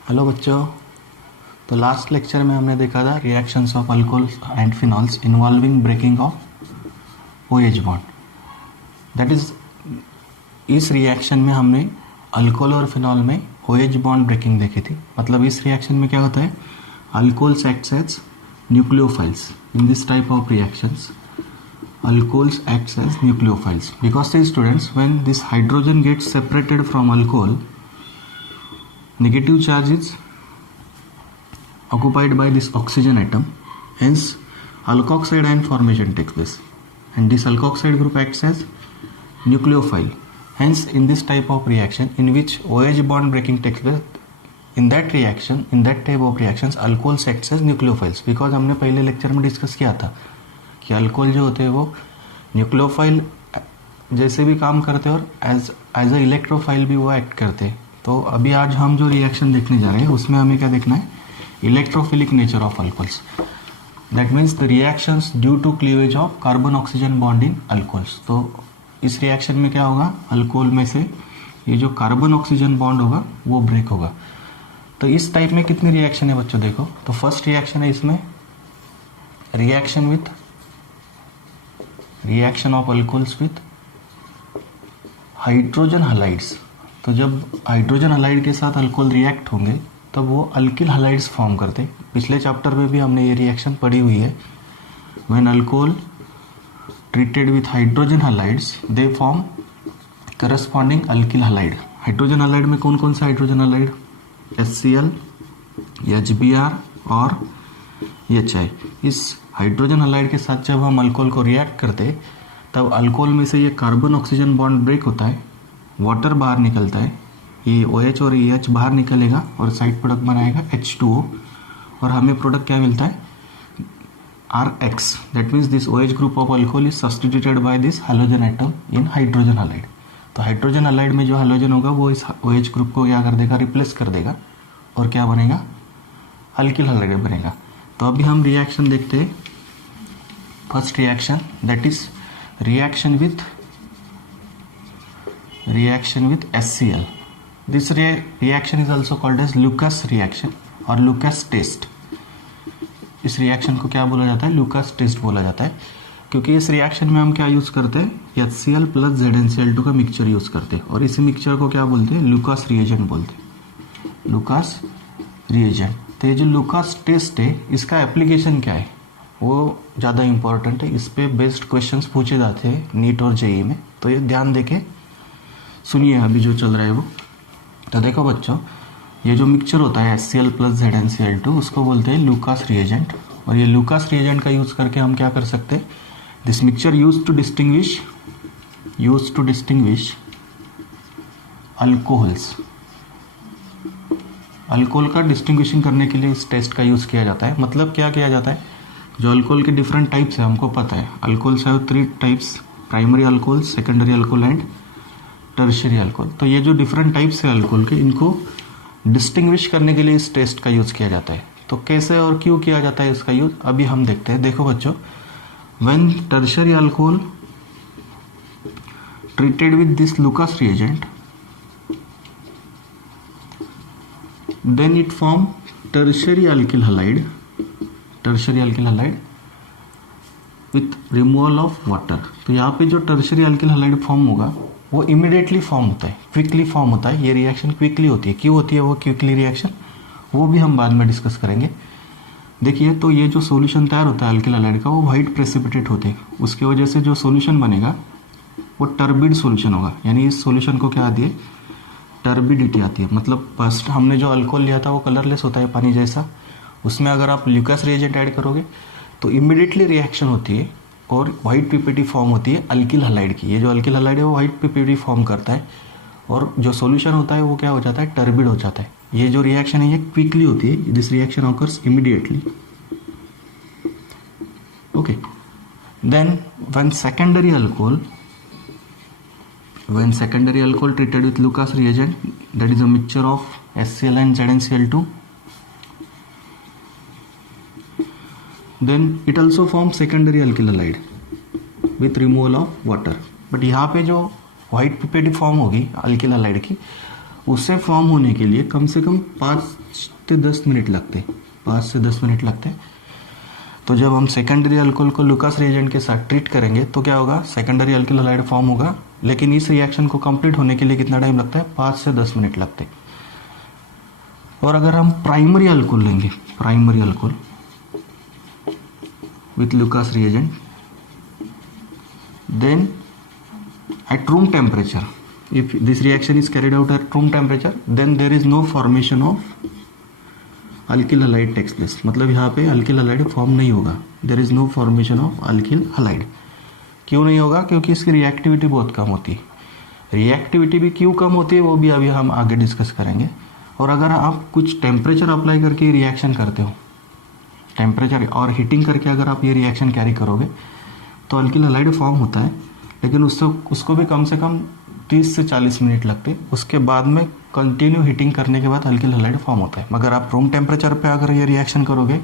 Hello बच्चों। तो last lecture में हमने देखा था reactions of alcohols and phenols involving breaking of OH bond. That is, इस रिएक्शन में हमने अल्कोहल और फिनॉल में OH बॉन्ड ब्रेकिंग देखी थी। मतलब इस रिएक्शन में क्या होता है, alcohols acts as nucleophiles. In this type of reactions alcohols acts as nucleophiles because the students, when this hydrogen gets separated from alcohol, negative charge is occupied by this oxygen atom, hence alkoxide ion formation takes place, and this alkoxide group acts as nucleophile. Hence in this type of reaction in which OH bond breaking takes place, in that reaction, in that type of reactions alcohols acts as nucleophiles, because हमने पहले lecture में discuss किया था कि alcohol जो होते हैं वो न्यूक्लियोफाइल जैसे भी काम करते हैं और एज अ इलेक्ट्रोफाइल भी वो एक्ट करते हैं। तो अभी आज हम जो रिएक्शन देखने जा रहे हैं उसमें हमें क्या देखना है, electrophilic nature of alcohols. That means the reactions due to cleavage of carbon oxygen bond in alcohols. तो इस रिएक्शन में क्या होगा, अल्कोहल में से ये जो कार्बन ऑक्सीजन बॉन्ड होगा वो ब्रेक होगा। तो इस टाइप में कितनी रिएक्शन है बच्चों, देखो। तो फर्स्ट रिएक्शन है इसमें reaction of alcohols with hydrogen halides. तो जब हाइड्रोजन हलाइड के साथ अल्कोहल रिएक्ट होंगे तब वो अल्किल हलाइड्स फॉर्म करते। पिछले चैप्टर में भी हमने ये रिएक्शन पढ़ी हुई है। When alcohol treated with hydrogen halides they form corresponding alkyl halide. Hydrogen halide में कौन कौन सा हाइड्रोजन हलाइड, HCl, HBr और HI। इस हाइड्रोजन हलाइड के साथ जब हम अल्कोहल को रिएक्ट करते तब अल्कोहल में से ये कार्बन ऑक्सीजन बॉन्ड ब्रेक होता है, वाटर बाहर निकलता है, ये OH और EH बाहर निकलेगा और साइड प्रोडक्ट बनाएगा H2O, और हमें प्रोडक्ट क्या मिलता है, RX। That means this OH group of alcohol is substituted by this halogen atom in hydrogen halide. तो हाइड्रोजन हलाइड में जो हैलोजन होगा वो इस OH ग्रुप को क्या कर देगा, रिप्लेस कर देगा, और क्या बनेगा, अल्किल हलाइड बनेगा। तो अभी हम रिएक्शन देखते हैं। First reaction that is reaction with HCl। This reaction is also called as Lucas reaction और लुकास टेस्ट। इस रिएक्शन को क्या बोला जाता है, लुकास टेस्ट बोला जाता है, क्योंकि इस रिएक्शन में हम क्या यूज करते हैं, HCl प्लस ZnCl2 का मिक्सचर यूज करते हैं, और इसी मिक्सचर को क्या बोलते हैं, लुकास रिएजेंट बोलते हैं, लुकास रिएजेंट। तो ये जो लुकास टेस्ट है इसका एप्लीकेशन क्या है वो ज़्यादा इंपॉर्टेंट है। इस पे बेस्ड क्वेश्चंस पूछे जाते हैं नीट और JEE में, तो ये ध्यान देके सुनिए अभी जो चल रहा है वो। तो देखो बच्चों, ये जो मिक्सचर होता है HCl प्लस ZnCl2 उसको बोलते हैं लुकास रिएजेंट, और ये लुकास रिएजेंट का यूज़ करके हम क्या कर सकते हैं, this mixture use to distinguish alcohols. Alcohol का डिस्टिंग्विशिंग करने के लिए इस टेस्ट का यूज़ किया जाता है। मतलब क्या किया जाता है, जो अल्कोहल के डिफरेंट टाइप्स है हमको पता है, alcohols have 3 types, primary alcohol, secondary alcohol and tertiary alcohol. तो ये जो डिफरेंट टाइप्स है अल्कोहल के, इनको डिस्टिंग्विश करने के लिए इस टेस्ट का यूज़ किया जाता है। तो कैसे और क्यों किया जाता है इसका यूज़ अभी हम देखते हैं। देखो बच्चों, when tertiary alcohol treated with this Lucas reagent then it form tertiary alkyl halide with removal of water। तो यहाँ पे जो टर्शियरी अल्किल हलाइड फॉर्म होगा वो इमिडिएटली फॉर्म होता है, क्विकली फॉर्म होता है। ये रिएक्शन क्विकली होती है। क्यों होती है वो क्विकली रिएक्शन, वो भी हम बाद में डिस्कस करेंगे। देखिए, तो ये जो सॉल्यूशन तैयार होता है अल्किल हलाइड का वो वाइट प्रेसिपिटेट होते हैं, उसकी वजह से जो सॉल्यूशन बनेगा वो टर्बिड सॉल्यूशन होगा। यानी इस सॉल्यूशन को क्या आती है, टर्बिडिटी आती है। मतलब फर्स्ट हमने जो अल्कोहल लिया था वो कलरलेस होता है, पानी जैसा। उसमें अगर आप लुकास रिएजेंट ऐड करोगे तो इमिडिएटली रिएक्शन होती है और वाइट पीपीटी फॉर्म होती है अल्किल हलाइड की। ये जो अल्किल हलाइड है वो वाइट पीपीटी फॉर्म करता है, और जो सॉल्यूशन होता है वो क्या हो जाता है, टर्बिड हो जाता है। ये जो रिएक्शन है ये क्विकली होती है, this reaction occurs immediately. Okay, then when secondary alcohol treated with Lucas reagent, that is a mixture of HCl and ZnCl2, then it also forms secondary alkyl halide with removal of water। But यहाँ पे जो white पिपेटी form होगी alkyl halide की उसे form होने के लिए कम से कम 5 से 10 मिनट लगते, 5 से 10 मिनट लगते। तो जब हम सेकेंडरी अल्कोहल को लुकास रिएजेंट के साथ ट्रीट करेंगे तो क्या होगा, सेकेंडरी अल्किल हैलाइड फॉर्म होगा, लेकिन इस रिएक्शन को कंप्लीट होने के लिए कितना टाइम लगता है, 5 से 10 मिनट लगते। और अगर हम प्राइमरी अल्कोहल लेंगे, primary alcohol with Lucas reagent, then at room temperature, if this reaction is carried out at room temperature, then there is no formation of alkyl halide takes place। मतलब यहाँ पे alkyl halide form नहीं होगा, there is no formation of alkyl halide। क्यों नहीं होगा, क्योंकि इसकी रिएक्टिविटी बहुत कम होती है। रिएक्टिविटी भी क्यों कम होती है वो भी अभी हम आगे डिस्कस करेंगे। और अगर आप कुछ टेम्परेचर अप्लाई करके रिएक्शन करते हो, टेम्परेचर और हीटिंग करके अगर आप ये रिएक्शन कैरी करोगे तो अल्किल हैलाइड फॉर्म होता है, लेकिन उसको भी कम से कम 30 से 40 मिनट लगते। उसके बाद में कंटिन्यू हीटिंग करने के बाद अल्किल हैलाइड फॉर्म होता है। मगर आप रूम टेम्परेचर पे अगर ये रिएक्शन करोगे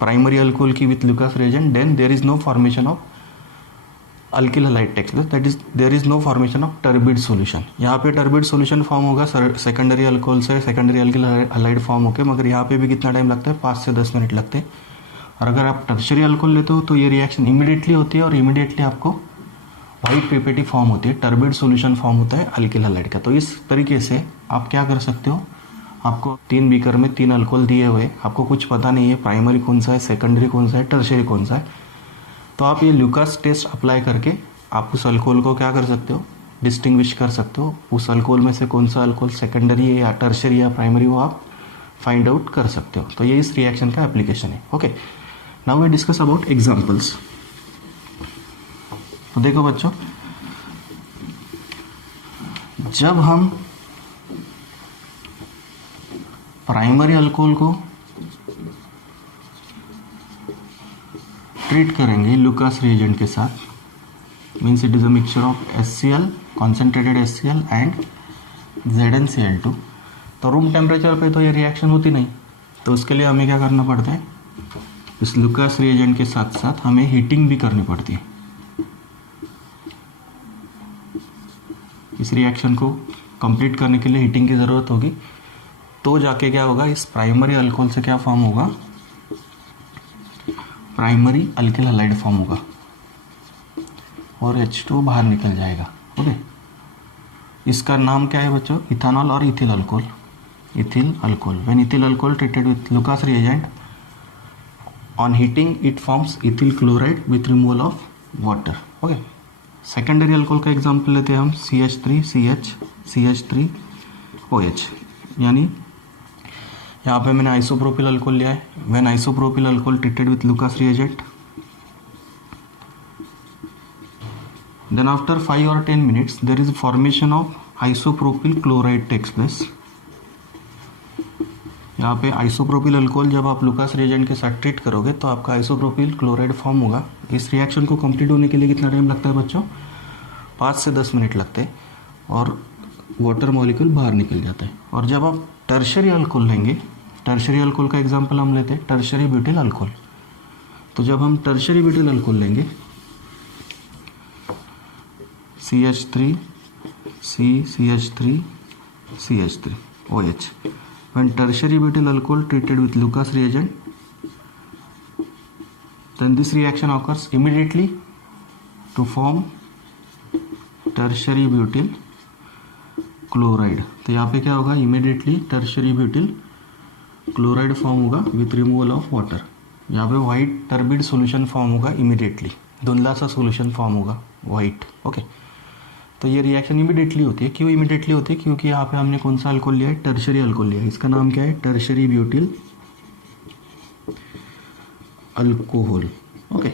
प्राइमरी अल्कोहल की with Lucas reagent, then there is no formation of alkyl halide takes place, that is there is no formation of turbid solution. यहाँ पे टर्बिड सॉल्यूशन फॉर्म होगा सेकेंडरी अल्कोहल से, secondary alkyl halide form होकर, मगर यहाँ पे भी कितना टाइम लगता है, 5 से 10 मिनट लगते हैं। और अगर आप टर्शरी अल्कोहल लेते हो तो ये रिएक्शन इमीडिएटली होती है और इमीडिएटली आपको वाइट पीपीटी फॉर्म होती है, टर्बिड सॉल्यूशन फॉर्म होता है अल्किल हैलाइड का। तो इस तरीके से आप क्या कर सकते हो, आपको 3 बीकर में 3 अल्कोहल दिए हुए, आपको कुछ पता नहीं है प्राइमरी कौन सा है, सेकेंडरी कौन सा है, टर्शरी कौन सा है, तो आप ये लुकास टेस्ट अप्लाई करके आप उस अल्कोहल को क्या कर सकते हो, डिस्टिंग्विश कर सकते हो। उस अल्कोहल में से कौन सा अल्कोहल सेकेंडरी है या टर्शरी या प्राइमरी, वो आप फाइंड आउट कर सकते हो। तो ये इस रिएक्शन का एप्लीकेशन है। Okay, now we discuss about examples. तो देखो बच्चों, जब हम प्राइमरी अल्कोहल को ट्रीट करेंगे लुकास रिएजेंट के साथ, means it is a mixture of HCl, concentrated HCl and ZnCl2। तो रूम टेम्परेचर पे तो ये रिएक्शन होती नहीं, तो उसके लिए हमें क्या करना पड़ता है, इस लुकास रिएजेंट के साथ साथ हमें हीटिंग भी करनी पड़ती है। इस रिएक्शन को कंप्लीट करने के लिए हीटिंग की ज़रूरत होगी, तो जाके क्या होगा, इस प्राइमरी अल्कोहल से क्या फॉर्म होगा, प्राइमरी अल्किल हैलाइड फॉर्म होगा और H2 बाहर निकल जाएगा। ओके, इसका नाम क्या है बच्चों, इथानॉल और ethyl alcohol. Ethyl alcohol, when ethyl alcohol treated with Lucas reagent on heating it forms ethyl chloride with removal of water. Okay, secondary alcohol का एग्जांपल लेते हैं हम, CH3OH, यानी यहाँ पे मैंने आइसोप्रोपिल अल्कोहल लिया है। When isopropyl alcohol treated with Lucas reagent, then after 5 or 10 minutes there is formation of isopropyl chloride takes place। यहाँ पे आइसोप्रोपिल अल्कोहल जब आप लुकास रिएजेंट के साथ ट्रीट करोगे तो आपका आइसोप्रोपिल क्लोराइड फॉर्म होगा। इस रिएक्शन को कंप्लीट होने के लिए कितना टाइम लगता है बच्चों, 5 से 10 मिनट लगते हैं और वाटर मॉलिक्यूल बाहर निकल जाता है। और जब आप टर्शरी अल्कोहल लेंगे, टर्शरी अल्कोहल का एग्जाम्पल हम लेते हैं टर्शरी ब्यूटिल अल्कोहल। तो जब हम टर्शरी ब्यूटिल अल्कोहल लेंगे, CH3OH, when tertiary butyl alcohol treated with Lucas reagent, then this reaction occurs immediately to form tertiary butyl chloride। तो यहाँ पे क्या होगा, immediately tertiary butyl chloride form होगा with removal of water। यहाँ पे white turbid solution form होगा immediately, धुंधला सा solution फॉर्म होगा white। ओके, तो ये रिएक्शन इमीडिएटली होती है। क्यों इमीडिएटली होती है, क्योंकि यहाँ पे हमने कौन सा अल्कोहल लिया है, टर्शरी अल्कोहल लिया है। इसका नाम क्या है, tertiary butyl alcohol. Okay,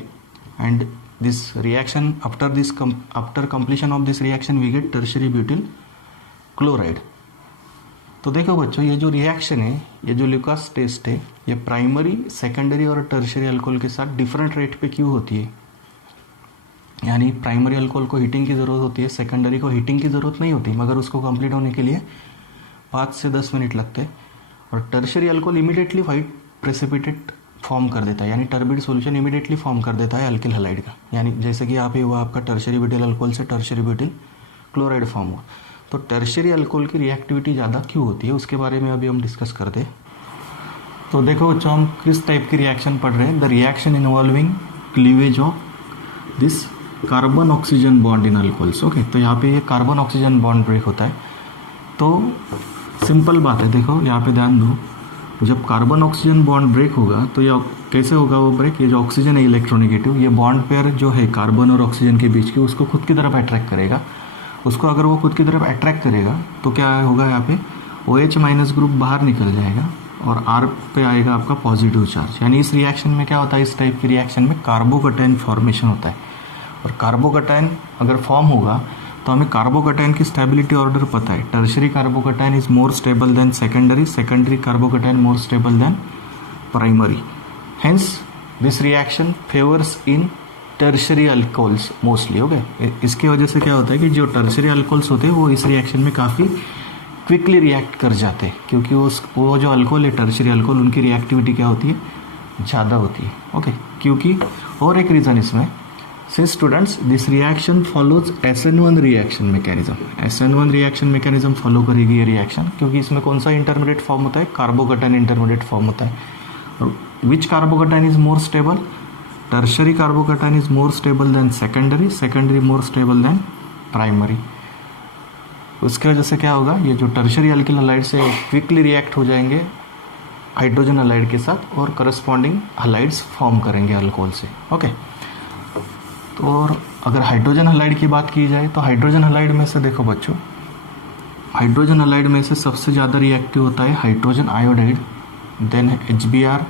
and this reaction after completion of this reaction we get tertiary butyl chloride. तो देखो बच्चों, ये जो रिएक्शन है, ये जो लुकास टेस्ट है, ये प्राइमरी, सेकेंडरी और टर्शरी अल्कोहल के साथ डिफरेंट रेट पे क्यों होती है। यानी प्राइमरी अल्कोहल को हीटिंग की ज़रूरत होती है, सेकेंडरी को हीटिंग की ज़रूरत नहीं होती, मगर उसको कंप्लीट होने के लिए 5 से 10 मिनट लगते हैं। और tertiary alcohol immediately white precipitate form कर देता है, यानी टर्बिड सॉल्यूशन इमीडिएटली फॉर्म कर देता है अल्किल हैलाइड का। यानी जैसे कि यहाँ पे हुआ आपका टर्शरी ब्यूटिल अल्कोहल से टर्शरी ब्यूटिल क्लोराइड फॉर्म हुआ। तो टर्शियरी अल्कोहल की रिएक्टिविटी ज़्यादा क्यों होती है उसके बारे में अभी हम डिस्कस करते हैं। तो देखो बच्चों, हम किस टाइप की रिएक्शन पढ़ रहे हैं। The reaction involving cleavage of this carbon oxygen bond in alcohols. Okay, तो यहाँ पे ये कार्बन ऑक्सीजन बॉन्ड ब्रेक होता है। तो सिंपल बात है, देखो यहाँ पे ध्यान दो, जब कार्बन ऑक्सीजन बॉन्ड ब्रेक होगा तो ये कैसे होगा वो ब्रेक, ये जो ऑक्सीजन है इलेक्ट्रोनेगेटिव, ये बॉन्ड पेयर जो है कार्बन और ऑक्सीजन के बीच की, उसको खुद की तरफ अट्रैक्ट करेगा। उसको अगर वो खुद की तरफ अट्रैक्ट करेगा तो क्या होगा, यहाँ पे OH माइनस ग्रुप बाहर निकल जाएगा और R पे आएगा आपका पॉजिटिव चार्ज। यानी इस रिएक्शन में क्या होता है, इस टाइप की रिएक्शन में कार्बोकैटायन फॉर्मेशन होता है। और कार्बोकैटायन अगर फॉर्म होगा तो हमें कार्बोकैटायन की स्टेबिलिटी ऑर्डर पता है। Tertiary carbocation is more stable than secondary, secondary carbocation more stable than primary. Hence this reaction favours in tertiary alcohols mostly. Okay, इसकी वजह से क्या होता है कि जो टर्शियरी अल्कोहल्स होते हैं वो इस रिएक्शन में काफ़ी क्विकली रिएक्ट कर जाते हैं, क्योंकि वो जो अल्कोहल है टर्शियरी अल्कोहल, उनकी रिएक्टिविटी क्या होती है, ज़्यादा होती है। ओके, क्योंकि और एक रीज़न इसमें, since students this reaction follows SN1 reaction mechanism. SN1 reaction mechanism follow करेगी ये रिएक्शन, क्योंकि इसमें कौन सा इंटरमीडिएट फॉर्म होता है, कार्बोकैटायन इंटरमीडिएट फॉर्म होता है। और which carbocation is more stable, tertiary carbocation is more stable than secondary, secondary more stable than primary. उसकी वजह से क्या होगा, ये जो टर्शियरी अल्किल हलाइड से क्विकली रिएक्ट हो जाएंगे हाइड्रोजन हलाइड के साथ और करस्पॉन्डिंग हलाइड्स फॉर्म करेंगे अल्कोहल से। ओके, तो और अगर हाइड्रोजन हलाइड की बात की जाए तो हाइड्रोजन हलाइड में से देखो बच्चों, हाइड्रोजन हलाइड में से सबसे ज़्यादा रिएक्टिव होता है hydrogen iodide, then HBr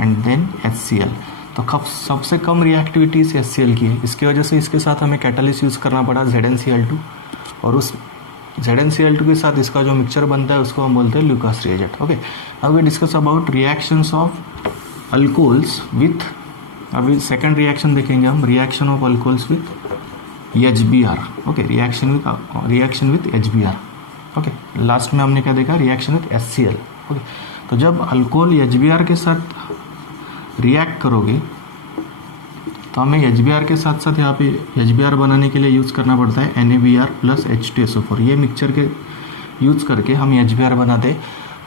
and then HCl। तो सबसे कम रिएक्टिविटी इस HCl की है। इसकी वजह से इसके साथ हमें कैटालिस्ट यूज़ करना पड़ा ZnCl2, और उस ZnCl2 के साथ इसका जो मिक्सचर बनता है उसको हम बोलते हैं ल्यूकास रिएजेंट। ओके, अब we discuss about reactions of alcohols with, अभी सेकंड रिएक्शन देखेंगे हम, reaction of alcohols with HBr। Okay, reaction with HBr। Okay, last में हमने क्या देखा, रिएक्शन विथ HCl। ओके, तो जब अल्कोहल HBr के साथ रिएक्ट करोगे तो हमें HBr के साथ साथ यहाँ पे HBr बनाने के लिए यूज़ करना पड़ता है NaBr प्लस H2SO4। ये मिक्सचर के यूज़ करके हम HBr बनाते हैं,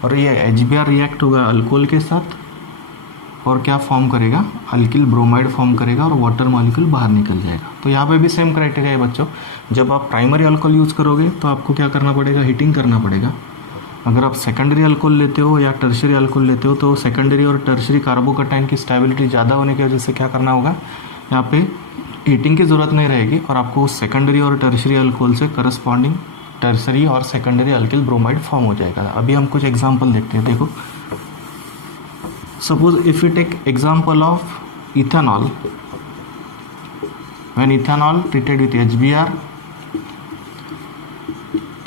और ये HBr रिएक्ट होगा अल्कोहल के साथ और क्या फॉर्म करेगा, अल्किल ब्रोमाइड फॉर्म करेगा और वाटर मॉलिक्यूल बाहर निकल जाएगा। तो यहाँ पे भी सेम क्राइटेरिया है बच्चों, जब आप प्राइमरी अल्कोहल यूज़ करोगे तो आपको क्या करना पड़ेगा, हीटिंग करना पड़ेगा। अगर आप सेकेंडरी अल्कोहल लेते हो या टर्शियरी अल्कोहल लेते हो तो सेकेंडरी और टर्शियरी कार्बोकैटायन की स्टेबिलिटी ज़्यादा होने की वजह से क्या करना होगा, यहाँ पे हीटिंग की ज़रूरत नहीं रहेगी और आपको उस सेकेंडरी और टर्शियरी अल्कोहल से करस्पॉन्डिंग टर्शियरी और सेकेंडरी अल्किल ब्रोमाइड फॉर्म हो जाएगा। अभी हम कुछ एग्जाम्पल देखते हैं। देखो, suppose if you take example of ethanol, when ethanol treated with HBr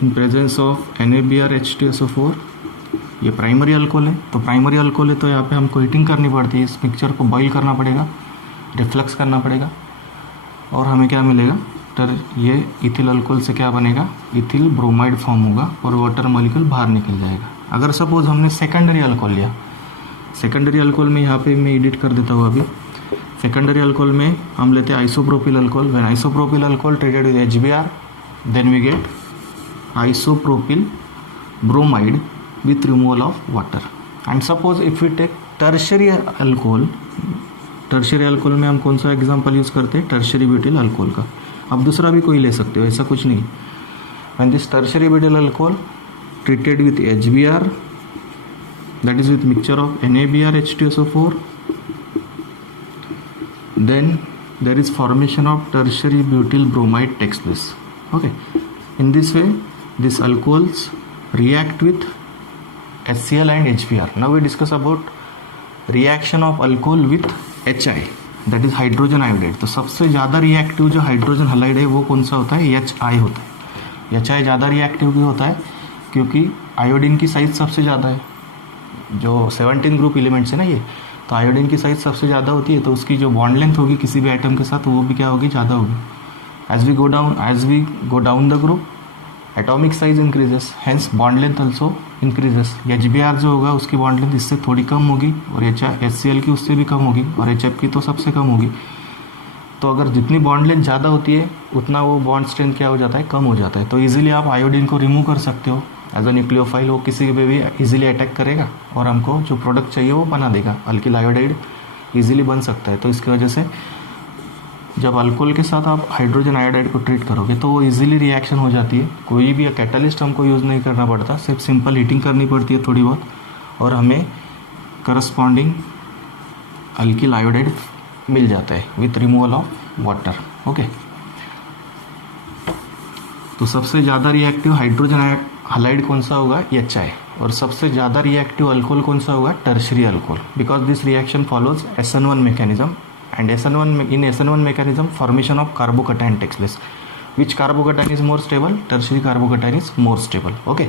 in presence of NaBr H2SO4, ये प्राइमरी अल्कोहल है। तो प्राइमरी अल्कोहल है तो यहाँ पे हमको हीटिंग करनी पड़ती है, इस मिक्सचर को बॉईल करना पड़ेगा, रिफ्लक्स करना पड़ेगा, और हमें क्या मिलेगा, ये इथिल अल्कोहल से क्या बनेगा, इथिल ब्रोमाइड फॉर्म होगा और वाटर मॉलिक्यूल बाहर निकल जाएगा। अगर सपोज हमने सेकेंडरी अल्कोहल लिया, सेकेंडरी अल्कोहल में यहाँ पे मैं एडिट कर देता हूँ। अभी सेकेंडरी अल्कोहल में हम लेते हैं isopropyl alcohol. When isopropyl alcohol treated with HBr, then we get isopropyl bromide with removal of water. And suppose if we take tertiary alcohol, tertiary alcohol में हम कौन सा एग्जांपल यूज़ करते हैं, टर्शियरी ब्यूटिल अल्कोहल का। अब दूसरा भी कोई ले सकते हो, ऐसा कुछ नहीं। When this tertiary butyl alcohol treated with HBr, that is with mixture of NaBr H2SO4, then there is formation of tertiary butyl bromide takes place. Okay, in this way these alcohols react with HCl and HBr. Now we discuss about reaction of alcohol with HI, that is hydrogen iodide. तो सबसे ज़्यादा reactive जो hydrogen halide है वो कौन सा होता है, HI होता है। HI ज़्यादा रिएक्टिव भी होता है क्योंकि आयोडीन की साइज सबसे ज़्यादा है, जो 17 ग्रुप एलिमेंट्स है ना ये, तो आयोडीन की साइज सबसे ज़्यादा होती है, तो उसकी जो बॉन्ड लेंथ होगी किसी भी आइटम के साथ वो भी क्या होगी, ज़्यादा होगी। As we go down the group atomic size increases, hence bond length also increases. HBr जो होगा उसकी बॉन्ड लेंथ इससे थोड़ी कम होगी और HCl की उससे भी कम होगी और HF की तो सबसे कम होगी। तो अगर जितनी बॉन्ड लेंथ ज़्यादा होती है उतना वो बॉन्ड स्ट्रेंथ क्या हो जाता है, कम हो जाता है। तो इजीली आप आयोडीन को रिमूव कर सकते हो एज अ न्यूक्लियोफाइल। वो किसी पे भी इजीली अटैक करेगा और हमको जो प्रोडक्ट चाहिए वो बना देगा। अल्किल आयोडाइड इजीली बन सकता है। तो इसकी वजह से जब अल्कोहल के साथ आप हाइड्रोजन आयोडाइड को ट्रीट करोगे तो वो इजीली रिएक्शन हो जाती है। कोई भी कैटलिस्ट हमको यूज़ नहीं करना पड़ता, सिर्फ सिंपल हीटिंग करनी पड़ती है थोड़ी बहुत, और हमें करस्पॉन्डिंग अल्किल आयोडाइड मिल जाता है with removal of water. Okay, तो सबसे ज़्यादा रिएक्टिव हाइड्रोजन हालाइड कौन सा होगा, HI, और सबसे ज़्यादा रिएक्टिव अल्कोहल कौन सा होगा, tertiary alcohol, because this reaction follows SN1 mechanism and in SN1 mechanism formation of carbocation takes place. Which carbocation is more stable? Tertiary carbocation is more stable. Okay,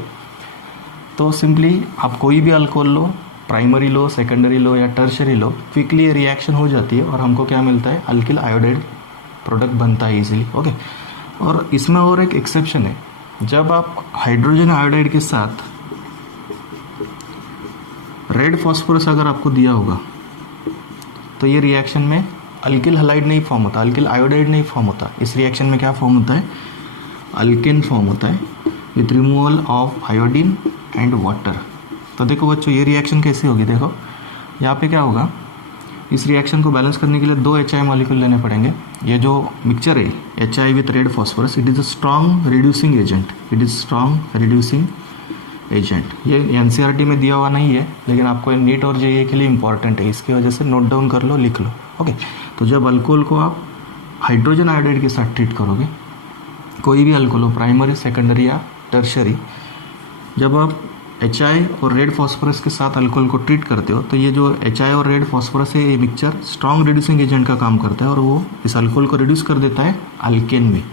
तो simply आप कोई भी alcohol लो, primary लो, secondary लो या tertiary लो, quickly ये reaction हो जाती है और हमको क्या मिलता है, अल्किल आयोडाइड प्रोडक्ट बनता है इजीली। ओके, और इसमें और एक एक्सेप्शन है, जब आप हाइड्रोजन आयोडाइड के साथ रेड फॉस्फोरस अगर आपको दिया होगा तो ये रिएक्शन में अल्किल हैलाइड नहीं फॉर्म होता, अल्किल आयोडाइड नहीं फॉर्म होता। इस रिएक्शन में क्या फॉर्म होता है, अल्केन फॉर्म होता है with removal of iodine and water. तो देखो बच्चों, ये रिएक्शन कैसी होगी, देखो यहाँ पे क्या होगा, इस रिएक्शन को बैलेंस करने के लिए 2 HI मॉलिक्यूल लेने पड़ेंगे। ये जो मिक्सचर है HI with red phosphorus, it is a strong reducing agent, it is strong reducing agent. ये NCERT में दिया हुआ नहीं है, लेकिन आपको नीट और JEE के लिए इंपॉर्टेंट है, इसकी वजह से नोट डाउन कर लो, लिख लो। ओके, तो जब अल्कोहल को आप हाइड्रोजन आयोडाइड के साथ ट्रीट करोगे, कोई भी अल्कोहल हो, प्राइमरी, सेकेंडरी या टर्शरी, जब आप HI और रेड फॉस्फोरस के साथ अल्कोहल को ट्रीट करते हो तो ये जो HI और रेड फॉस्फोरस है, ये मिक्सचर स्ट्रॉन्ग रिड्यूसिंग एजेंट का काम करता है और वो इस अल्कोहल को रिड्यूस कर देता है अल्केन में।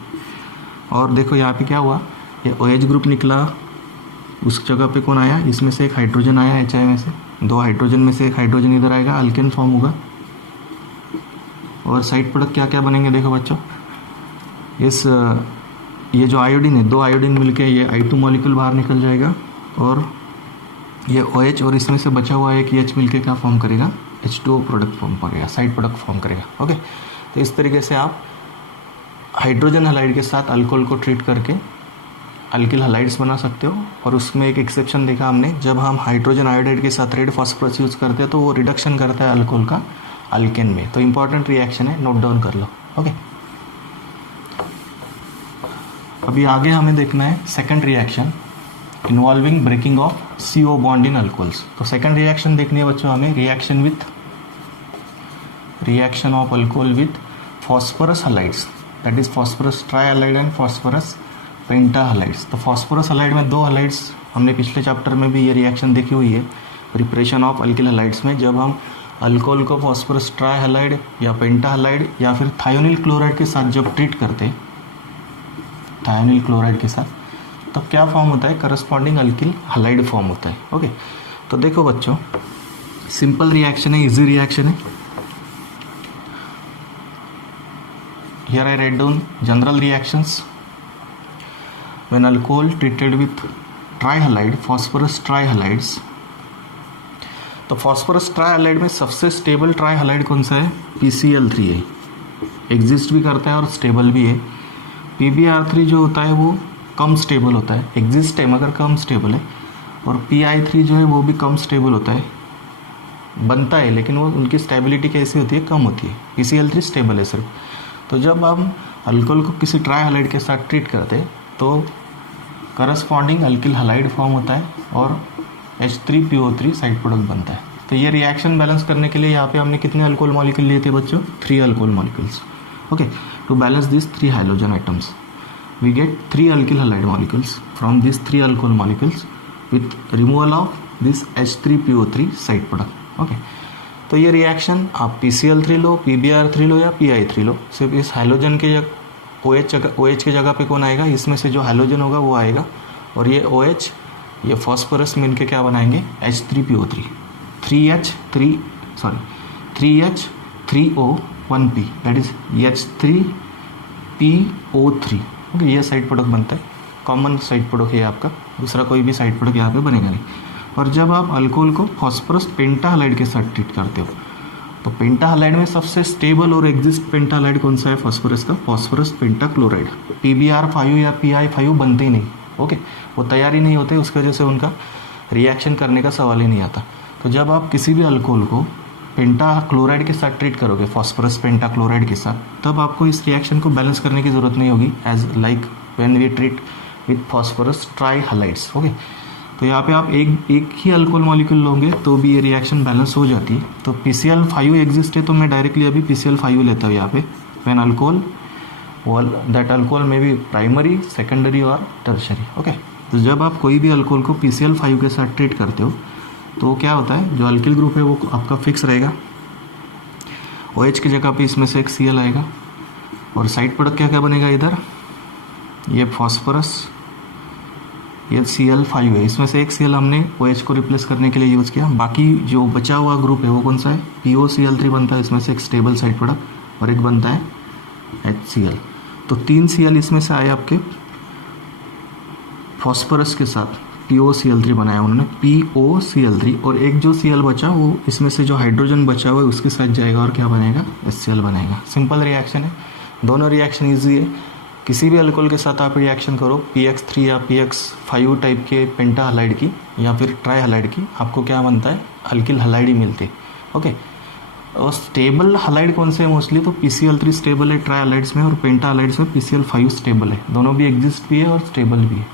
और देखो यहाँ पे क्या हुआ, ये OH ग्रुप निकला, उस जगह पे कौन आया, इसमें से एक हाइड्रोजन आया, HI में से 2 हाइड्रोजन में से एक हाइड्रोजन इधर आएगा, अल्केन फॉर्म होगा। और साइड प्रोडक्ट क्या क्या बनेंगे, देखो बच्चों, ये जो आयोडीन है, 2 आयोडीन मिलके ये I2 मॉलिक्यूल बाहर निकल जाएगा और ये OH और इसमें से बचा हुआ एक H मिलके क्या फॉर्म करेगा, H2O प्रोडक्ट फॉर्म करेगा, साइड प्रोडक्ट फॉर्म करेगा। ओके, तो इस तरीके से आप हाइड्रोजन हैलाइड के साथ अल्कोहल को ट्रीट करके अल्किल हैलाइड्स बना सकते हो। और उसमें एक एक्सेप्शन देखा हमने, जब हम हाइड्रोजन आयोडाइड के साथ रेड फॉस्फोरस यूज़ करते हैं तो वो रिडक्शन करता है अल्कोहल का अल्केन में। तो इंपॉर्टेंट रिएक्शन है, नोट डाउन कर लो। ओके, अभी आगे हमें देखना है second reaction involving breaking of CO bond in alcohols. तो सेकंड रिएक्शन देखनी है बच्चों हमें, reaction of alcohol with phosphorus halides, that is phosphorus trihalide and phosphorus pentahalides. तो फॉस्फोरस हैलाइड में 2 हैलाइड्स, हमने पिछले चैप्टर में भी ये रिएक्शन देखी हुई है, प्रिपरेशन ऑफ अल्किल हैलाइड्स में। जब हम अल्कोहल को फॉस्फोरस ट्राइहैलाइड या पेंटाहैलाइड या फिर थायोनिल क्लोराइड के साथ जब ट्रीट करते हैं, थायोनिल क्लोराइड के साथ, तब क्या फॉर्म होता है, करस्पॉन्डिंग अल्किल हैलाइड फॉर्म होता है। ओके, तो देखो बच्चों, सिंपल रिएक्शन है, इजी रिएक्शन है। Here I write down general reactions when alcohol treated with trihalide, phosphorus trihalides. तो फॉस्फोरस ट्राइहैलाइड में सबसे स्टेबल ट्राइहैलाइड कौन सा है, PCl3 है, एग्जिस्ट भी करता है और स्टेबल भी है। PbR3 जो होता है वो कम स्टेबल होता है, एग्जिस्ट है मगर कम स्टेबल है। और PI3 जो है वो भी कम स्टेबल होता है, बनता है लेकिन वो उनकी स्टेबिलिटी कैसी होती है, कम होती है। PCl3 स्टेबल है सिर्फ। तो जब हम अल्कोहल को किसी ट्राइहैलाइड के साथ ट्रीट करते हैं तो करस्पॉन्डिंग अल्किल हैलाइड फॉर्म होता है और H3PO3 साइड प्रोडक्ट बनता है। तो ये रिएक्शन बैलेंस करने के लिए यहाँ पे हमने कितने अल्कोहल मॉलिक्यूल लिए थे बच्चों, 3 alcohol molecules. Okay, to balance this 3 hydrogen atoms we get 3 alkyl halide molecules from this 3 alcohol molecules with removal of this H3PO3 side product. Okay, तो ये रिएक्शन आप PCl3 लो, PbR3 लो या PI3 लो, सिर्फ इस hydrogen के OH के जगह पे कौन आएगा, इसमें से जो हाइड्रोजन होगा वो आएगा और ये OH ये फॉस्फोरस मिल के क्या बनाएंगे, H3PO3, 3H3O1P, that is H3PO3। Okay, ये साइड प्रोडक्ट बनता है, कॉमन साइड प्रोडक्ट है आपका, दूसरा कोई भी साइड प्रोडक्ट यहाँ पे बनेगा नहीं। और जब आप अल्कोहल को फॉस्फोरस पेंटाहैलाइड के साथ ट्रीट करते हो तो पेंटाहालाइड में सबसे स्टेबल और एग्जिस्ट पेंटाहालाइड कौन सा है फॉस्फोरस का? Phosphorus pentachloride. PbR5 या PI5 बनते ही नहीं, ओके, वो तैयार ही नहीं होते, उसकी वजह से उनका रिएक्शन करने का सवाल ही नहीं आता। तो जब आप किसी भी अल्कोहल को पेंटाक्लोराइड के साथ ट्रीट करोगे, फॉस्फोरस पेंटाक्लोराइड के साथ, तब आपको इस रिएक्शन को बैलेंस करने की ज़रूरत नहीं होगी, as like when we treat with phosphorus trihalides, okay. तो यहाँ पे आप एक ही अल्कोहल मॉलिक्यूल लोगे तो भी ये रिएक्शन बैलेंस हो जाती है। तो PCl5 एग्जिस्ट है, तो मैं डायरेक्टली अभी PCl5 लेता हूँ यहाँ पे। व्हेन अल्कोहल दैट अल्कोहल में भी प्राइमरी, सेकेंडरी और टर्शरी, ओके। तो जब आप कोई भी अल्कोहल को PCl5 के साथ ट्रीट करते हो तो क्या होता है, जो अल्किल ग्रुप है वो आपका फिक्स रहेगा, OH की जगह पे इसमें से एक Cl आएगा, और साइड प्रोडक्ट क्या क्या बनेगा इधर, ये फॉस्फोरस, ये Cl5 है, इसमें से एक Cl हमने OH को रिप्लेस करने के लिए यूज़ किया। बाकी जो बचा हुआ ग्रुप है वो कौन सा है, POCl3 बनता है, इसमें से एक स्टेबल साइड प्रोडक्ट, और एक बनता है HCl। तो 3 Cl इसमें से आए आपके फॉस्फोरस के साथ, POCl3 बनाया उन्होंने, POCl3, और एक जो Cl बचा वो इसमें से जो हाइड्रोजन बचा हुआ है उसके साथ जाएगा और क्या बनेगा, HCl बनेगा। सिंपल रिएक्शन है, दोनों रिएक्शन ईजी है। किसी भी अल्कोहल के साथ आप रिएक्शन करो, PX3 या PX5 टाइप के पेंटाहालाइड की या फिर ट्राईहालाइड की, आपको क्या बनता है, अल्किल हालाइड ही मिलती है, ओके। और स्टेबल हालाइड कौन से है मोस्टली, तो PCl3 स्टेबल है ट्राईहालाइड्स में, और पेंटाहालाइड्स में PCl5 स्टेबल है, दोनों भी एग्जिस्ट भी है और स्टेबल भी है।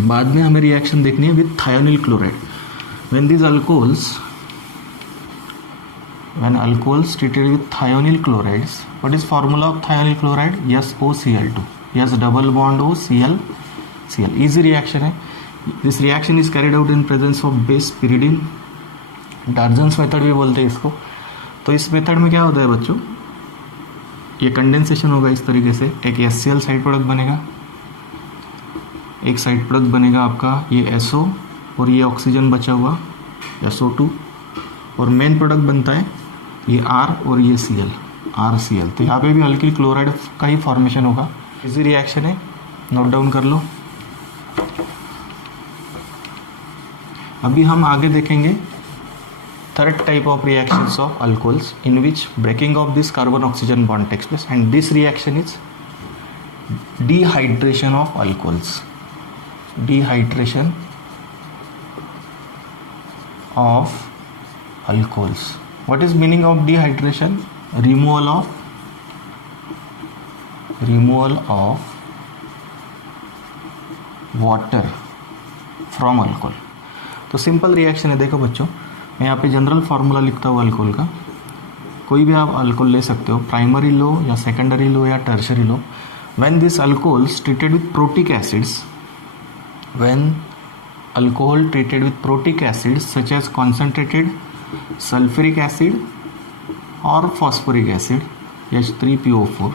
बाद में हमें रिएक्शन देखनी है with thionyl chloride. When this alcohols when alcohols treated with thionyl chlorides, what is formula of thionyl chloride, SOCl2, yes, double bond O, Cl, Cl, easy reaction है। this reaction is carried out in presence of base pyridine, Darzens method भी बोलते हैं इसको। तो इस method में क्या होता है बच्चों, ये कंडेंसेशन होगा इस तरीके से, एक HCl साइड प्रोडक्ट बनेगा, एक साइड प्रोडक्ट बनेगा आपका ये SO, और ये ऑक्सीजन बचा हुआ SO2, और मेन प्रोडक्ट बनता है ये R और ये Cl, RCl। तो यहाँ पे भी अल्किल क्लोराइड का ही फॉर्मेशन होगा। इसी रिएक्शन है, नोट डाउन कर लो। अभी हम आगे देखेंगे third type of reactions of alcohols in which breaking of this carbon oxygen bond takes place, and this reaction is dehydration of alcohols. Dehydration of alcohols. What is meaning of dehydration? Removal of water from alcohol. तो simple reaction है, देखो बच्चों, मैं यहाँ पे general formula लिखता हूँ alcohol का। कोई भी आप अल्कोहल ले सकते हो, प्राइमरी लो या सेकेंडरी लो या tertiary low. When this alcohols treated with protic acids, when alcohol treated with protic acids such as concentrated sulfuric acid or phosphoric acid, H3PO4,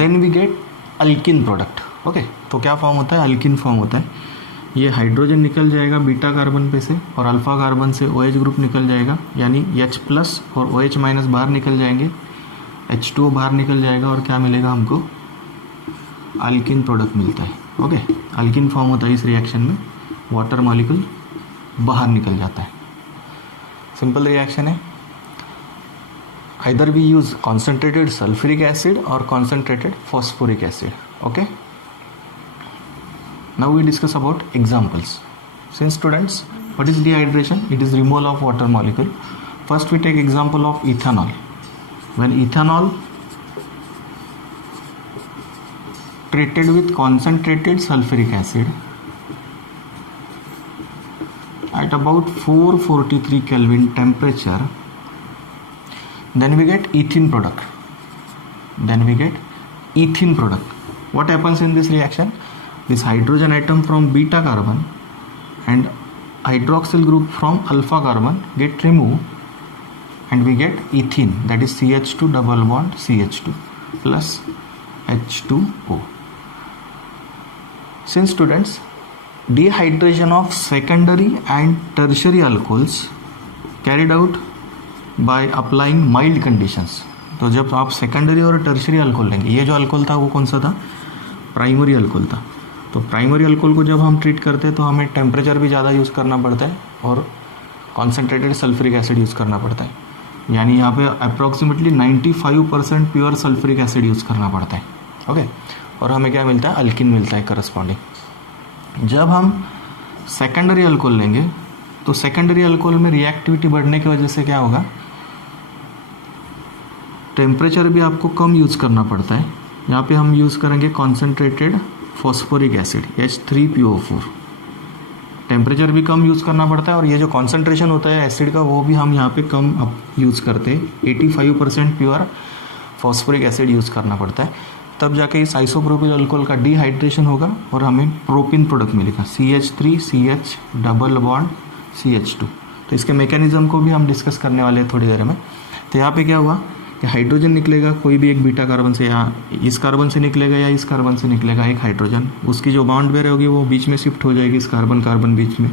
then we get alkene product, okay। तो क्या form होता है, alkene form होता है। ये hydrogen निकल जाएगा beta carbon पे से, और अल्फा कार्बन से OH ग्रुप निकल जाएगा, यानी H+ और OH- बाहर निकल जाएंगे, H2O बाहर निकल जाएगा, और क्या मिलेगा हमको, अल्किन प्रोडक्ट मिलता है, ओके। अल्किन फॉर्म होता है इस रिएक्शन में, वाटर मॉलिक्यूल बाहर निकल जाता है। सिंपल रिएक्शन है। Either we use concentrated sulphuric acid और concentrated phosphoric acid, okay. Now we discuss about examples. Since students, what is dehydration? It is removal of water molecule. First we take example of ethanol. When ethanol treated with concentrated sulfuric acid at about 443 Kelvin temperature, then we get ethene product. What happens in this reaction? This hydrogen atom from beta carbon and hydroxyl group from alpha carbon get removed, and we get ethene, that is CH2 double bond CH2 plus H2O. Since students, dehydration of secondary and tertiary alcohols carried out by applying mild conditions. तो जब आप secondary और tertiary alcohol लेंगे, ये जो alcohol था वो कौन सा था, प्राइमरी अल्कोहल था। तो प्राइमरी अल्कोहल को जब हम ट्रीट करते हैं तो हमें टेम्परेचर भी ज़्यादा यूज़ करना पड़ता है, और कॉन्सेंट्रेटेड सल्फ्यूरिक एसिड यूज़ करना पड़ता है, यानी यहाँ पे approximately 95% pure sulphuric acid use करना पड़ता है। ओके, और हमें क्या मिलता है, अल्किन मिलता है करस्पॉन्डिंग। जब हम सेकेंडरी अल्कोहल लेंगे तो सेकेंडरी अल्कोहल में रिएक्टिविटी बढ़ने की वजह से क्या होगा, टेम्परेचर भी आपको कम यूज़ करना पड़ता है। यहाँ पे हम यूज़ करेंगे concentrated phosphoric acid H3PO4। Temperature भी कम यूज़ करना पड़ता है और ये जो कॉन्सेंट्रेशन होता है एसिड का वो भी हम यहाँ पे कम यूज़ करते हैं। 85% प्योर फॉस्फोरिक एसिड यूज़ करना पड़ता है, तब जाके इस आइसोप्रोपिल अल्कोहल का डिहाइड्रेशन होगा और हमें प्रोपिन प्रोडक्ट मिलेगा CH3CH डबल बॉन्ड CH2। तो इसके मैकेनिज्म को भी हम डिस्कस करने वाले हैं थोड़ी देर में। तो यहाँ पे क्या हुआ कि हाइड्रोजन निकलेगा कोई भी एक बीटा कार्बन से, या इस कार्बन से निकलेगा या इस कार्बन से निकलेगा एक हाइड्रोजन, उसकी जो बॉन्ड पेयर होगी वो बीच में शिफ्ट हो जाएगी इस कार्बन कार्बन बीच में,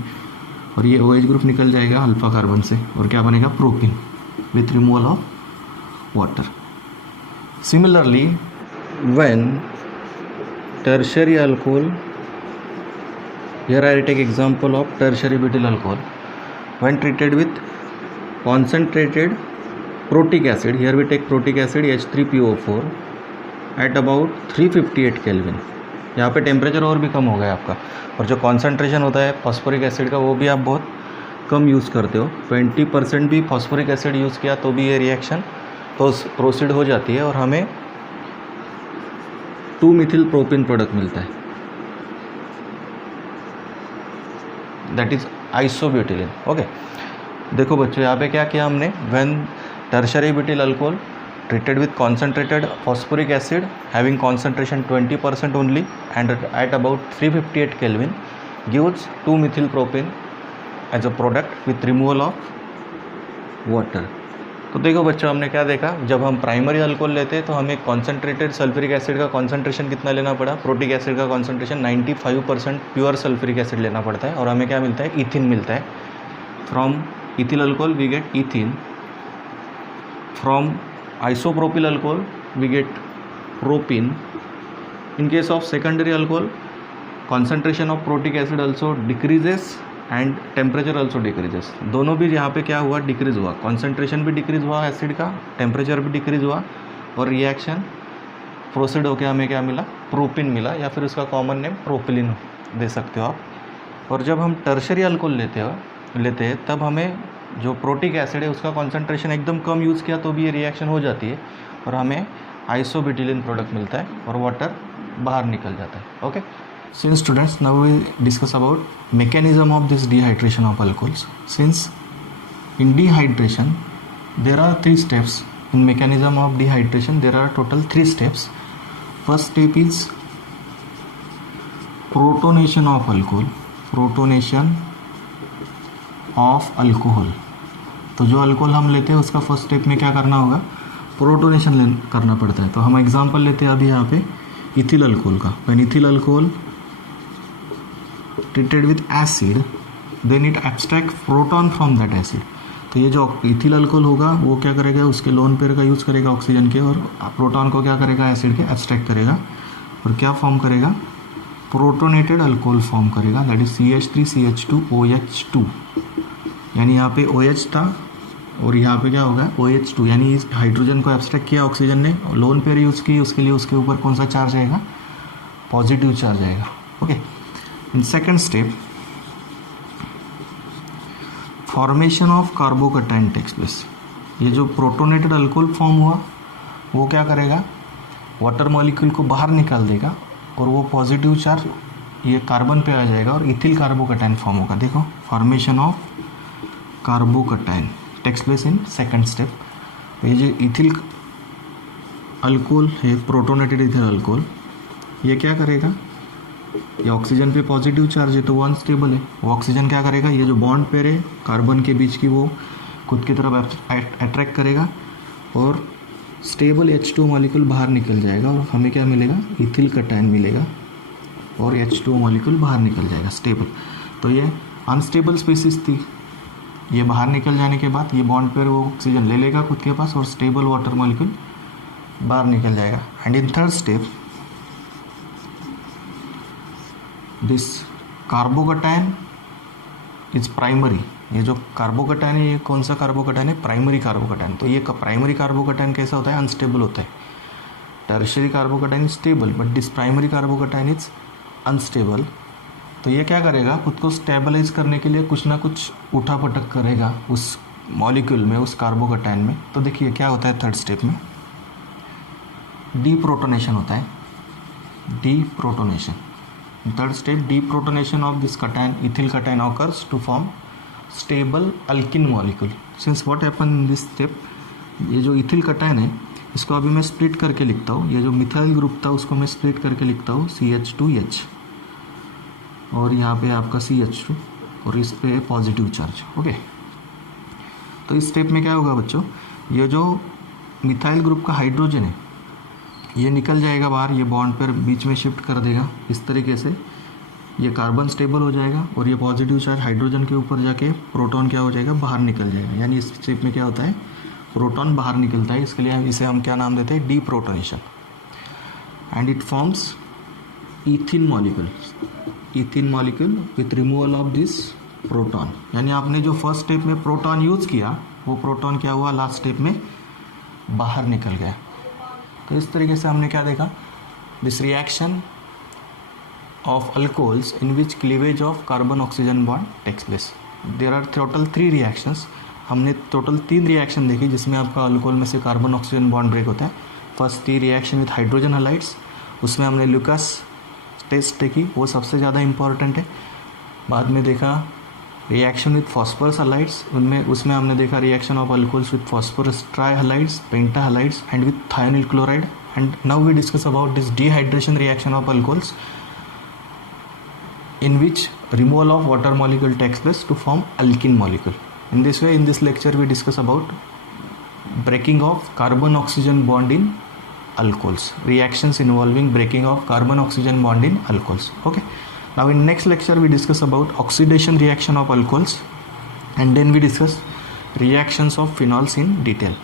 और ये OH ग्रुप निकल जाएगा अल्फा कार्बन से, और क्या बनेगा, propyne with removal of water. Similarly when tertiary alcohol, here I take example of tertiary butyl alcohol, when treated with concentrated protic acid, here we take protic acid H3PO4 at about 358 kelvin. यहाँ पे temperature और भी कम हो गया आपका, और जो concentration होता है फॉस्फोरिक एसिड का वो भी आप बहुत कम यूज़ करते हो। 20% भी फॉस्फोरिक एसिड यूज़ किया तो भी ये रिएक्शन तो प्रोसीड हो जाती है और हमें 2-मिथिल प्रोपिन प्रोडक्ट मिलता है, दैट इज आइसोब्यूटिलिन। ओके, देखो बच्चों यहाँ पे क्या किया हमने, when tertiary butyl alcohol treated with concentrated phosphoric acid having concentration 20% only and at about 358 Kelvin gives 2-methylpropane as a product with removal of water। तो देखो बच्चों हमने क्या देखा, जब हम प्राइमरी अल्कोहल लेते हैं तो हमें कॉन्सेंट्रेटेड सल्फ्यूरिक एसिड का कॉन्सेंट्रेशन कितना लेना पड़ा, प्रोटिक एसिड का कॉन्सेंट्रेशन 95% प्योर सल्फ्यूरिक एसिड लेना पड़ता है, और हमें क्या मिलता है, इथिन मिलता है। From ethyl alcohol we get ethene, from isopropyl alcohol we get propene. In case of secondary alcohol, concentration of protic acid also decreases and temperature also decreases। दोनों भी यहाँ पे क्या हुआ, डिक्रीज हुआ, कॉन्सेंट्रेशन भी डिक्रीज हुआ एसिड का, टेम्परेचर भी डिक्रीज हुआ, और रिएक्शन प्रोसीड होकर हमें क्या मिला, प्रोपिन मिला, या फिर उसका कॉमन नेम प्रोपिलिन दे सकते हो आप। और जब हम टर्शियरी अल्कोहल लेते हैं तब हमें जो प्रोटिक एसिड है उसका कॉन्सेंट्रेशन एकदम कम यूज़ किया तो भी ये रिएक्शन हो जाती है और हमें आइसोब्यूटिलिन प्रोडक्ट मिलता है और वाटर बाहर निकल जाता है। Okay, since students now we discuss about mechanism of this dehydration of alcohols. Since in dehydration there are 3 steps, in mechanism of dehydration there are total 3 steps. First step is protonation of alcohol, protonation of alcohol. तो जो alcohol हम लेते हैं उसका first step में क्या करना होगा, प्रोटोनेशन करना पड़ता है। तो हम एग्जांपल लेते हैं अभी यहाँ पे इथिल अल्कोहल का। When ethyl alcohol treated with acid then it abstract proton from that acid. तो ये जो इथिल अल्कोहल होगा वो क्या करेगा, उसके लोन पेयर का यूज़ करेगा ऑक्सीजन के, और प्रोटॉन को क्या करेगा, एसिड के एब्स्ट्रैक्ट करेगा, और क्या फॉर्म करेगा, प्रोटोनेटेड अल्कोहल फॉर्म करेगा, दैट इज CH3CH2OH2। यानी यहाँ पे OH था और यहाँ पे क्या होगा, OH2, यानी इस हाइड्रोजन को एब्स्ट्रैक्ट किया ऑक्सीजन ने, लोन पेयर यूज़ की, उसके लिए उसके ऊपर कौन सा चार्ज आएगा, पॉजिटिव चार्ज आएगा। Okay, in second step formation of carbocation takes place. ये जो प्रोटोनेटेड अल्कोहल फॉर्म हुआ वो क्या करेगा, वाटर मॉलिक्यूल को बाहर निकाल देगा और वो पॉजिटिव चार्ज ये कार्बन पे आ जाएगा और इथिल कार्बोकैटायन फॉर्म होगा। देखो, formation of carbocation takes place in second step. ये जो इथिल अल्कोहल है, प्रोटोनेटेड इथिल अल्कोहल, ये क्या करेगा, ये ऑक्सीजन पे पॉजिटिव चार्ज है तो वो अनस्टेबल है। वो ऑक्सीजन क्या करेगा, ये जो बॉन्ड पेयर है कार्बन के बीच की वो खुद की तरफ अट्रैक्ट करेगा और स्टेबल H2 मॉलिक्यूल बाहर निकल जाएगा और हमें क्या मिलेगा, इथिल कैटायन मिलेगा और H2 मॉलिक्यूल बाहर निकल जाएगा स्टेबल। तो ये अनस्टेबल स्पीसीज थी, ये बाहर निकल जाने के बाद ये बॉन्ड पेयर वो ऑक्सीजन ले लेगा खुद के पास और स्टेबल वाटर मॉलिक्यूल बाहर निकल जाएगा। And in third step this carbocation is primary. ये जो कार्बोकैटायन है ये कौन सा कार्बोकैटायन है? Primary carbocation. तो ये प्राइमरी कार्बोकैटायन कैसा होता है? अनस्टेबल होता है। Tertiary carbocation is stable but this primary carbocation is unstable. तो ये क्या करेगा? खुद को स्टेबलाइज करने के लिए कुछ ना कुछ उठा पटक करेगा उस मॉलिक्यूल में, उस कार्बोकैटायन में। तो देखिए क्या होता है थर्ड स्टेप में, डीप्रोटोनेशन होता है। Deprotonation, third step deprotonation of this cation, ethyl cation occurs to form stable alkene molecule. Since what happen in this step, ये जो इथिल कटायन है इसको अभी मैं स्प्लिट करके लिखता हूँ। ये जो मिथाइल ग्रुप था उसको मैं स्प्लिट करके लिखता हूँ CH2H, और यहाँ पे आपका CH2 और इस पे पॉजिटिव चार्ज। ओके, तो इस स्टेप में क्या होगा बच्चों, ये जो मिथाइल ग्रुप का हाइड्रोजन है ये निकल जाएगा बाहर, ये बॉन्ड पर बीच में शिफ्ट कर देगा। इस तरीके से ये कार्बन स्टेबल हो जाएगा और ये पॉजिटिव चार्ज हाइड्रोजन के ऊपर जाके प्रोटॉन क्या हो जाएगा? बाहर निकल जाएगा। यानी इस स्टेप में क्या होता है? प्रोटॉन बाहर निकलता है। इसके लिए इसे हम क्या नाम देते हैं? Deprotonation. And it forms ethene molecule, ethene molecule with removal of this proton. यानी आपने जो फर्स्ट स्टेप में प्रोटॉन यूज़ किया वो प्रोटॉन क्या हुआ? लास्ट स्टेप में बाहर निकल गया। तो इस तरीके से हमने क्या देखा? This reaction of alcohols in which cleavage of carbon oxygen bond takes place. There are total 3 reactions. हमने टोटल 3 रिएक्शन देखी जिसमें आपका अल्कोहल में से कार्बन ऑक्सीजन बॉन्ड ब्रेक होता है। फर्स्ट थी रिएक्शन विथ हाइड्रोजन हैलाइड्स, उसमें हमने ल्यूकास टेस्ट देखी, वो सबसे ज़्यादा इंपॉर्टेंट है। बाद में देखा रिएक्शन विथ फॉस्फोरस हैलाइड्स, उसमें हमने देखा reaction of alcohols with phosphorus trihalides, pentahalides and with thionyl chloride. And now we discuss about this dehydration reaction of alcohols in which removal of water molecule takes place to form alkene molecule. In this way, in this lecture we discuss about breaking of carbon oxygen bond in alcohols, reactions involving breaking of carbon oxygen bond in alcohols. Okay, now in next lecture we discuss about oxidation reaction of alcohols, and then we discuss reactions of phenols in detail.